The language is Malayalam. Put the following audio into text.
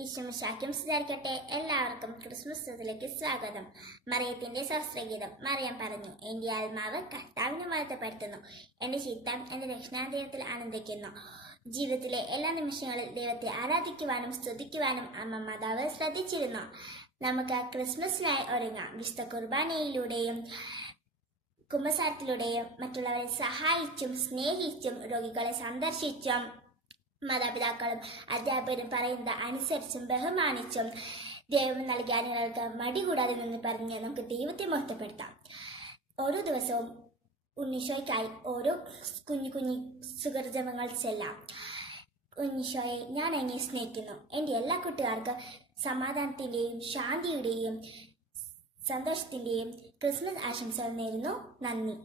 ഈശ്വമിശാക്കും സ്തുതിയായിരിക്കട്ടെ. എല്ലാവർക്കും ക്രിസ്മസ് ദിവസത്തിലേക്ക് സ്വാഗതം. മറിയത്തിന്റെ ശാസ്ത്രഗീതം. മറിയം പറഞ്ഞു, എന്റെ ആത്മാവ് കർത്താവിനെ മഹത്വപ്പെടുത്തുന്നു, എന്റെ ചിത്തം എന്റെ രക്ഷണാദൈവത്തിൽ ആനന്ദിക്കുന്നു. ജീവിതത്തിലെ എല്ലാ നിമിഷങ്ങളിൽ ദൈവത്തെ ആരാധിക്കുവാനും സ്തുതിക്കുവാനും അമ്മ മാതാവ് ശ്രദ്ധിച്ചിരുന്നു. നമുക്ക് ക്രിസ്മസിനായി ഒരുങ്ങാം. വിശുദ്ധ കുർബാനയിലൂടെയും കുമ്പസാരത്തിലൂടെയും മറ്റുള്ളവരെ സഹായിച്ചും സ്നേഹിച്ചും രോഗികളെ സന്ദർശിച്ചും മാതാപിതാക്കളും അധ്യാപകരും പറയുന്നത് അനുസരിച്ചും ബഹുമാനിച്ചും ദൈവം നൽകിയ അനുഗ്രഹങ്ങൾക്ക് മടി കൂടാതെ നിന്ന് പറഞ്ഞ് നമുക്ക് ദൈവത്തെ മഹത്വപ്പെടുത്താം. ഓരോ ദിവസവും ഉണ്ണീശോയ്ക്കായി ഓരോ കുഞ്ഞു കുഞ്ഞു സുഹൃജപങ്ങൾ ചെല്ലാം. ഉണ്ണീശോയെ, ഞാൻ അങ്ങേ സ്നേഹിക്കുന്നു. എൻ്റെ എല്ലാ കൂട്ടുകാർക്കും സമാധാനത്തിൻ്റെയും ശാന്തിയുടെയും സന്തോഷത്തിൻ്റെയും ക്രിസ്മസ് ആശംസകൾ നേരുന്നു. നന്ദി.